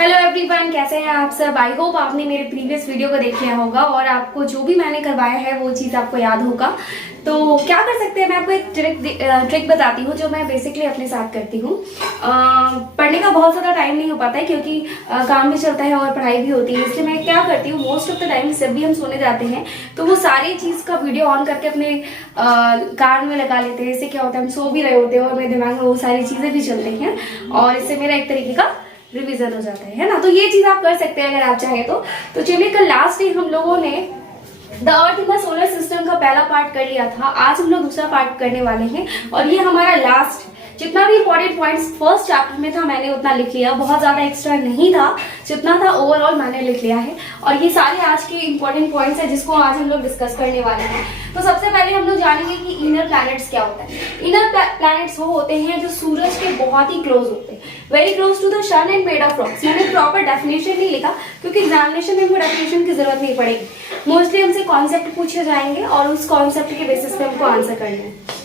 Hello everyone, कैसे हैं आप सब। आई होप आपने मेरे प्रीवियस वीडियो को देख लिया होगा और आपको जो भी मैंने करवाया है वो चीज़ आपको याद होगा। तो क्या कर सकते हैं, मैं आपको एक ट्रिक बताती हूँ जो मैं बेसिकली अपने साथ करती हूँ। पढ़ने का बहुत ज़्यादा टाइम नहीं हो पाता है क्योंकि काम भी चलता है और पढ़ाई भी होती है, इसलिए मैं क्या करती हूँ मोस्ट ऑफ द टाइम जब भी हम सोने जाते हैं तो वो सारी चीज़ का वीडियो ऑन करके अपने कान में लगा लेते हैं। इससे क्या होता है, हम सो भी रहे होते हैं और मेरे दिमाग में वो सारी चीज़ें भी चलती हैं और इससे मेरा एक तरीके का रिवीजन हो जाता है ना। तो ये चीज आप कर सकते हैं अगर आप चाहें तो चलिए, कल लास्ट डे हम लोगों ने the earth in the solar system का पहला पार्ट कर लिया था। आज हम लोग दूसरा पार्ट करने वाले हैं और ये हमारा लास्ट। जितना भी इंपॉर्टेंट पॉइंट्स फर्स्ट चैप्टर में था मैंने उतना लिख लिया, बहुत ज्यादा एक्स्ट्रा नहीं था, जितना था ओवरऑल मैंने लिख लिया है। और ये सारे आज के इंपॉर्टेंट पॉइंट्स हैं जिसको आज हम लोग डिस्कस करने वाले हैं। तो सबसे पहले हम लोग जानेंगे कि इनर प्लैनेट्स क्या होता है। इनर प्लैनेट्स वो होते हैं जो सूरज के बहुत ही क्लोज होते हैं, very close to the sun and made of rocks. मैंने प्रॉपर डेफिनेशन नहीं लिखा क्योंकि एग्जामिनेशन में हमको डेफिनेशन की जरूरत नहीं पड़ेगी। मोस्टली हमसे कॉन्सेप्ट पूछे जाएंगे और उस कॉन्सेप्ट के बेसिस पे हमको आंसर करना है।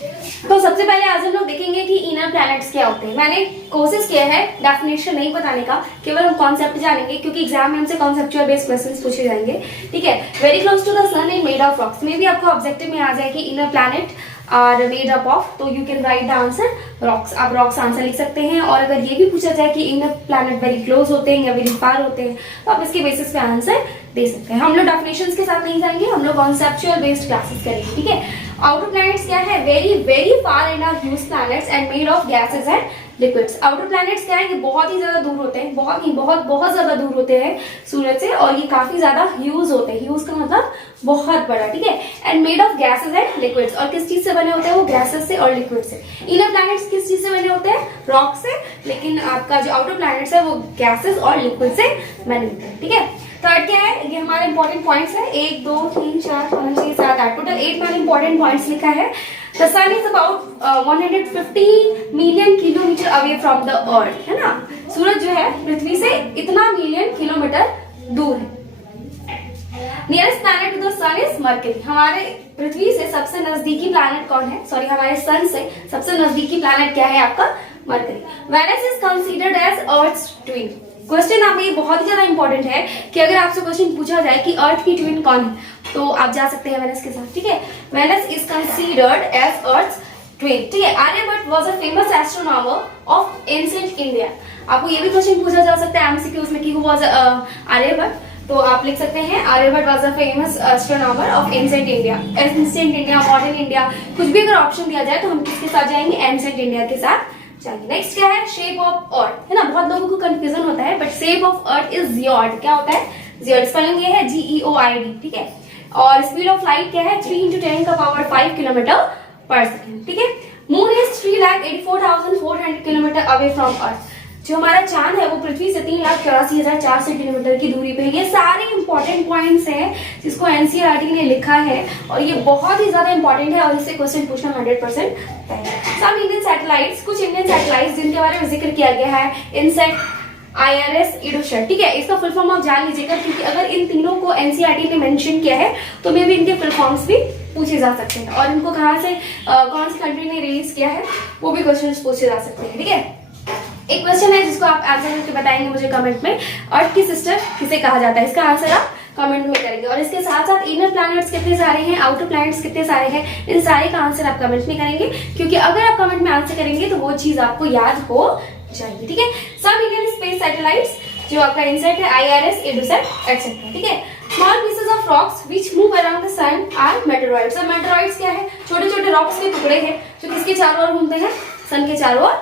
तो सबसे पहले आज हम लोग देखेंगे कि इनर प्लैनेट्स क्या होते हैं। मैंने कोशिश किया है डेफिनेशन नहीं बताने का, केवल हम कॉन्सेप्ट जानेंगे क्योंकि एग्जाम में हमसे कॉन्सेप्चुअल बेस्ड क्वेश्चंस पूछे जाएंगे। ठीक है, very close to the sun and made of rocks में भी आपको ऑब्जेक्टिव में आ जाए कि inner planet are made up of, तो you can write the answer rocks. आप रॉक्स आंसर लिख सकते हैं। और अगर ये भी पूछा जाए कि इनर प्लैनेट वेरी क्लोज होते हैं या वेरी फार होते हैं तो आप इसके बेसिस पे आंसर दे सकते हैं। हम लोग डेफिनेशंस के साथ नहीं जाएंगे, हम लोग कॉन्सेप्चुअल बेस्ड क्लासेस करेंगे। ठीक है, आउटर प्लैनेट्स क्या है, very very far and are huge planets and made of gases and liquids. Outer planets क्या है, ये बहुत ही ज्यादा दूर होते हैं, बहुत ज्यादा दूर होते हैं सूरज से और ये काफी ज्यादा ह्यूज होते हैं। ह्यूज का मतलब बहुत बड़ा। ठीक है, and made of gases and liquids. और किस चीज से बने होते हैं, वो गैसेस से और लिक्विड से। इनर प्लैनेट्स किस चीज से बने होते हैं, रॉक से, लेकिन आपका जो आउटर प्लैनेट्स है वो गैसेस और लिक्विड से बने होते हैं। ठीक है, थर्ड क्या है, ये हमारे इंपॉर्टेंट पॉइंट्स है, 1 2 3 4 5 6 7 8, टोटल 8 मैंने इंपॉर्टेंट पॉइंट्स लिखा है। The sun is about 150 million kilometre away from the earth, है ना। सूरज जो है पृथ्वी से इतना मिलियन किलोमीटर दूर है। Nearest planet to the sun is Mercury. हमारे पृथ्वी से सबसे नजदीकी प्लैनेट कौन है, सॉरी हमारे सन से सबसे नजदीकी प्लैनेट क्या है आपका, Mercury. Venus is considered as earth's twin. Question आपका ये बहुत ही ज्यादा इंपॉर्टेंट है कि अगर आपसे क्वेश्चन पूछा जाए कि अर्थ की ट्विन कौन है तो आप जा सकते हैं वेनस के साथ। ठीक है, Venus is considered as earth twin. ठीक है, Aryabhata was a famous astronomer of ancient India. आपको ये भी क्वेश्चन पूछा जा सकता है एमसीक्यूज में कि हु वाज आर्यभट्ट, तो आप लिख सकते हैं Aryabhata was a famous astronomer of ancient India. Ancient India, modern India, कुछ भी अगर ऑप्शन दिया जाए तो हम किसके साथ जाएंगे, एंशिएंट इंडिया के साथ जाएंगे। नेक्स्ट क्या है, शेप ऑफ अर्थ, है ना। बहुत लोगों को कंफ्यूजन होता है, but shape of earth is geoid. क्या होता है, जियोइड। स्पेलिंग ये है GEOID। ठीक है, और स्पीड ऑफ लाइट क्या है, 3 × 10⁵ किलोमीटर पर सेकेंड। ठीक है, moon is 3,84,400 kilometre away from earth. जो हमारा चांद है वो पृथ्वी से 3,84,400 किलोमीटर की दूरी पे है। ये सारे इंपॉर्टेंट पॉइंट्स हैं जिसको एनसीईआरटी ने लिखा है और ये बहुत ही ज्यादा इंपॉर्टेंट है और इससे क्वेश्चन पूछना 100% है। सम इंडियन सैटेलाइट्स, कुछ इंडियन सैटेलाइट्स जिनके बारे में जिक्र किया गया है, इनसेट, IRS, इडोसैट। ठीक है, इसका फुल फॉर्म आप जान लीजिएगा क्योंकि अगर इन तीनों को एनसीईआरटी ने मेंशन किया है तो मे भी इनके फुल फॉर्म्स भी पूछे जा सकते हैं और इनको कहाँ से कौन सी कंट्री ने रिलीज किया है वो भी क्वेश्चन पूछे जा सकते हैं। ठीक है, एक क्वेश्चन है जिसको आप आंसर करके बताएंगे मुझे कमेंट में, अर्थ की सिस्टर किसे कहा जाता है, इसका आंसर आप कमेंट में करेंगे। और इसके साथ साथ इनर प्लैनेट्स कितने सारे हैं, आउटर प्लैनेट्स कितने सारे हैं, इन सारे का आंसर आप कमेंट में करेंगे क्योंकि अगर आप कमेंट में आंसर करेंगे तो वो चीज आपको याद हो जाएगी। ठीक है, सम इंडियन स्पेस सैटेलाइट्स जो आपका इनसेट है, IRS, इडोसैट एक्सेट्रा। ठीक है, small pieces of rocks which move around the sun are meteoroids. अब मेटेरॉइड्स क्या है, छोटे छोटे रॉक्स के टुकड़े हैं जो किसके चारों ओर घूमते हैं, सन के चारों ओर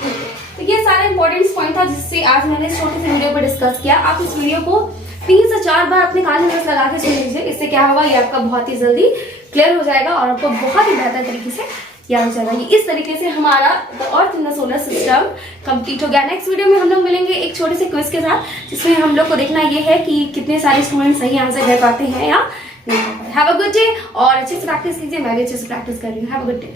घूमते हैं। तो ये सारा इंपॉर्टेंट पॉइंट था जिससे आज मैंने इस छोटे से वीडियो पर डिस्कस किया। आप इस वीडियो को 3 से 4 बार अपने कान में लगा के सुन लीजिए, इससे क्या होगा, ये आपका बहुत ही जल्दी क्लियर हो जाएगा और आपको बहुत ही बेहतर तरीके से याद हो जाएगा। ये इस तरीके से हमारा the earth in the solar system complete हो गया। नेक्स्ट वीडियो में हम लोग मिलेंगे एक छोटे से क्विज के साथ जिसमें हम लोग को देखना ये है कि कितने सारे स्टूडेंट सही आंसर कर पाते हैं या नहीं कर पाते। हैव अ गुड डे और अच्छे से प्रैक्टिस कीजिए, मैं भी अच्छे से प्रैक्टिस कर रही हूँ। Have a good day.